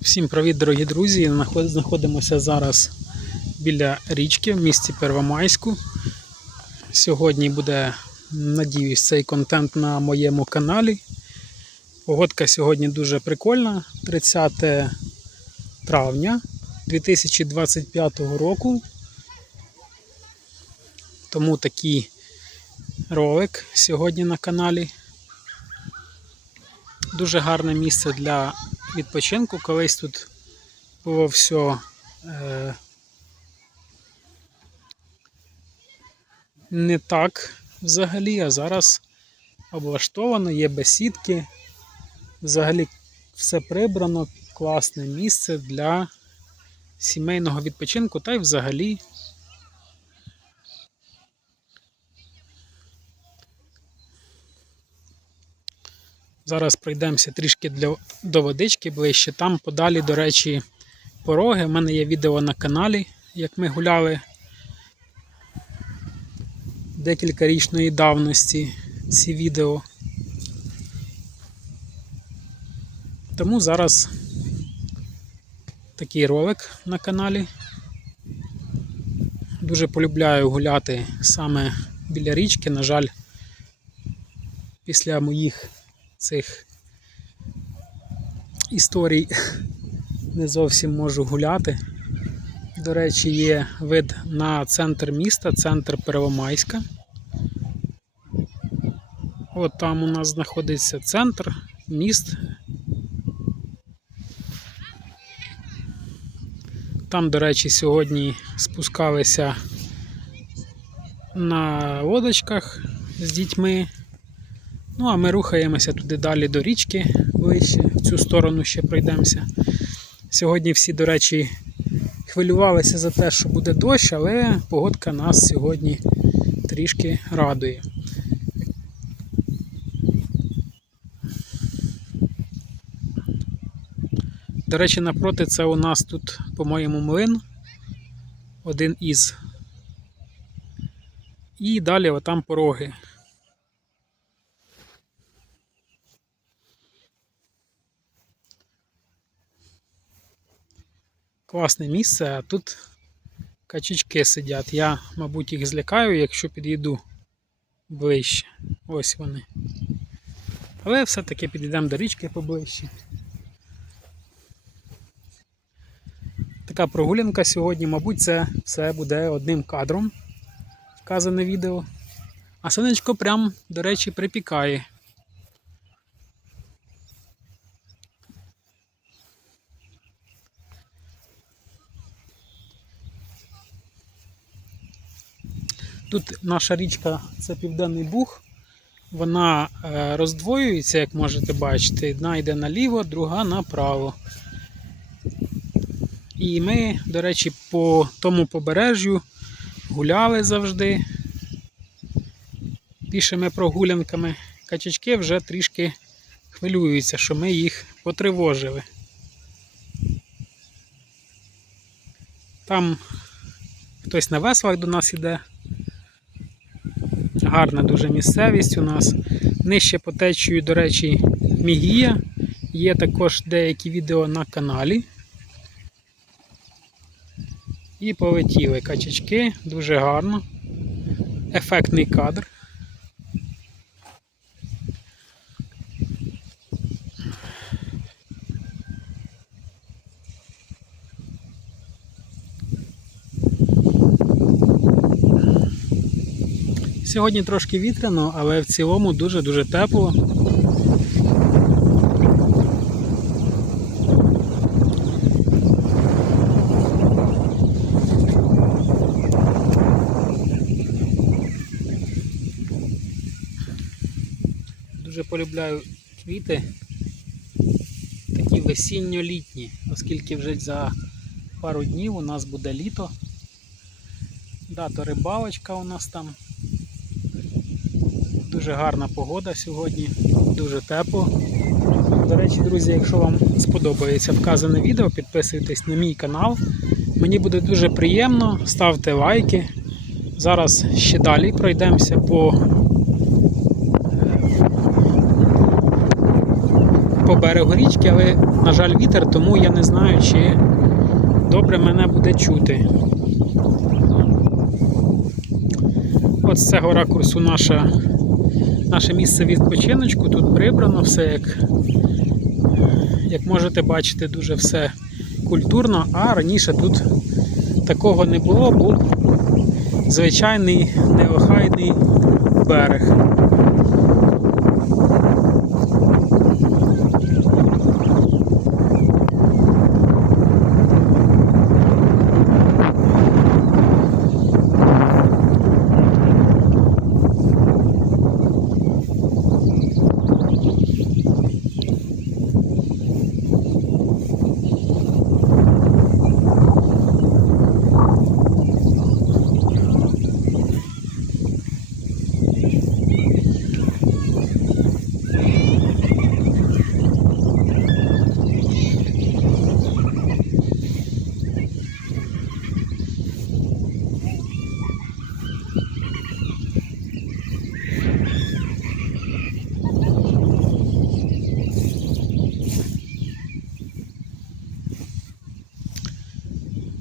Всім привіт, дорогі друзі! Знаходимося зараз біля річки в місті Первомайську. Сьогодні буде, надіюсь, цей контент на моєму каналі. Погодка сьогодні дуже прикольна. 30 травня 2025 року. Тому такий ролик сьогодні на каналі. Дуже гарне місце для відпочинку. Колись тут було все не так взагалі, а зараз облаштовано, є бесідки. Взагалі все прибрано, класне місце для сімейного відпочинку та й взагалі. Зараз пройдемося трішки для, до водички ближче. Там подалі, до речі, пороги. У мене є відео на каналі, як ми гуляли декілька річної давності ці відео. Тому зараз такий ролик на каналі. Дуже полюбляю гуляти саме біля річки. На жаль, після моїх цих історій не зовсім можу гуляти. До речі, є вид на центр міста, центр Первомайська. От там у нас знаходиться центр, міст. Там, до речі, сьогодні спускалися на лодочках з дітьми. Ну, а ми рухаємося туди далі до річки ближче, в цю сторону ще пройдемося. Сьогодні всі, до речі, хвилювалися за те, що буде дощ, але погодка нас сьогодні трішки радує. До речі, напроти це у нас тут, по-моєму, млин. Один із. І далі отам пороги. Класне місце, а тут качечки сидять. Я, мабуть, їх злякаю, якщо підійду ближче. Ось вони. Але все-таки підійдемо до річки поближче. Така прогулянка сьогодні, мабуть, це все буде одним кадром вказане відео. А сонечко прям, до речі, припікає. Тут наша річка це Південний Буг. Вона е, роздвоюється, як можете бачити. Одна йде наліво, друга направо. І ми, до речі, по тому побережжю гуляли завжди пішими прогулянками. Качечки вже трішки хвилюються, що ми їх потривожили. Там хтось на веслах до нас іде. Гарна дуже місцевість у нас. Нижче по течію, до речі, Мігія. Є також деякі відео на каналі. І полетіли качечки, дуже гарно. Ефектний кадр. Сьогодні трошки вітряно, але в цілому дуже-дуже тепло. Дуже полюбляю квіти, такі весінньо-літні, оскільки вже за пару днів у нас буде літо. Да, то рибалочка у нас там. Дуже гарна погода сьогодні, дуже тепло. До речі, друзі, якщо вам сподобається вказане відео, підписуйтесь на мій канал. Мені буде дуже приємно, ставте лайки. Зараз ще далі пройдемося по, е, по берегу річки, але, на жаль, вітер, тому я не знаю, чи добре мене буде чути. От з цього ракурсу наша, наше місце відпочиночку. Тут прибрано все, як, як можете бачити, дуже все культурно, а раніше тут такого не було, був звичайний неохайний берег.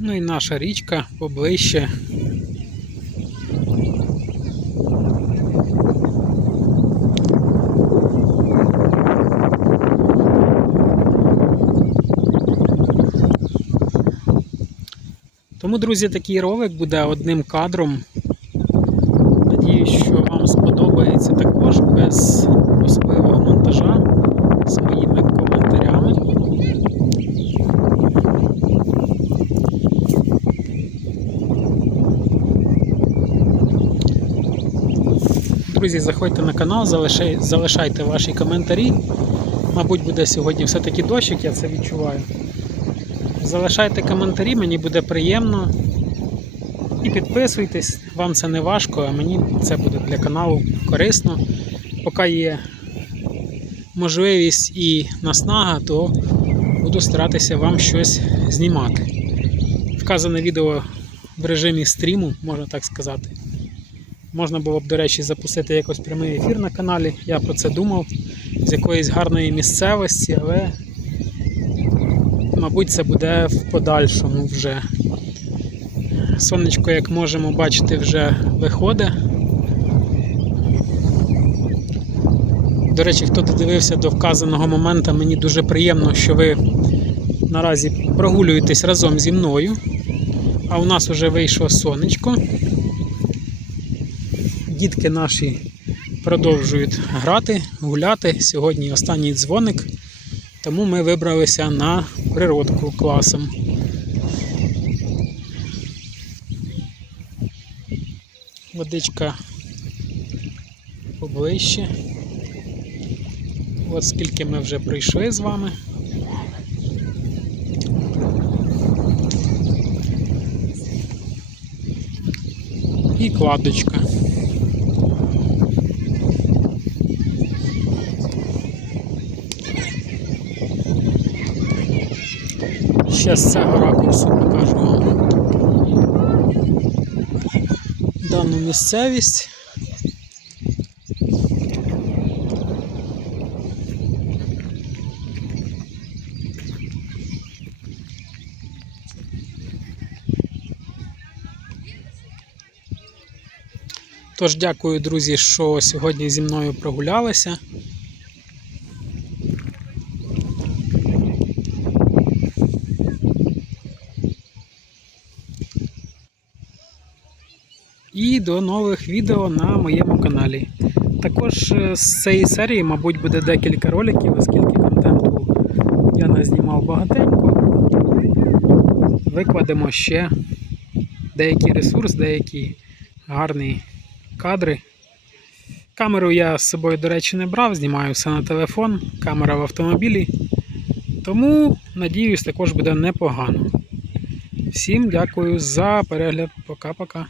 Ну і наша річка поближче. Тому, друзі, такий ролик буде одним кадром. Надіюсь, що вам сподобається також без особливого монтажа Друзі, заходьте на канал, залишайте ваші коментарі. Мабуть, буде сьогодні все-таки дощик, я це відчуваю. Залишайте коментарі, мені буде приємно. І підписуйтесь, вам це не важко, а мені це буде для каналу корисно. Поки є можливість і наснага, то буду старатися вам щось знімати. Вказане відео в режимі стріму, можна так сказати. Можна було б, до речі, запустити якось прямий ефір на каналі. Я про це думав з якоїсь гарної місцевості, але, мабуть, це буде в подальшому вже. Сонечко, як можемо бачити, вже виходить. До речі, хто додивився до вказаного моменту, мені дуже приємно, що ви наразі прогулюєтесь разом зі мною. А у нас вже вийшло сонечко. Дітки наші продовжують грати, гуляти. Сьогодні останній дзвоник, тому ми вибралися на природку класом. Водичка поближче. От скільки ми вже прийшли з вами. І кладочка. Ще з цього ракурсу покажу вам дану місцевість. Тож дякую, друзі, що сьогодні зі мною прогулялися. І до нових відео на моєму каналі. Також е, з цієї серії, мабуть, буде декілька роликів, оскільки контенту я назнімав багатенько. Викладемо ще деякий ресурс, деякі гарні кадри. Камеру я з собою, до речі, не брав, знімаю все на телефон, камера в автомобілі. Тому, надіюсь, також буде непогано. Всім дякую за перегляд. Пока-пока.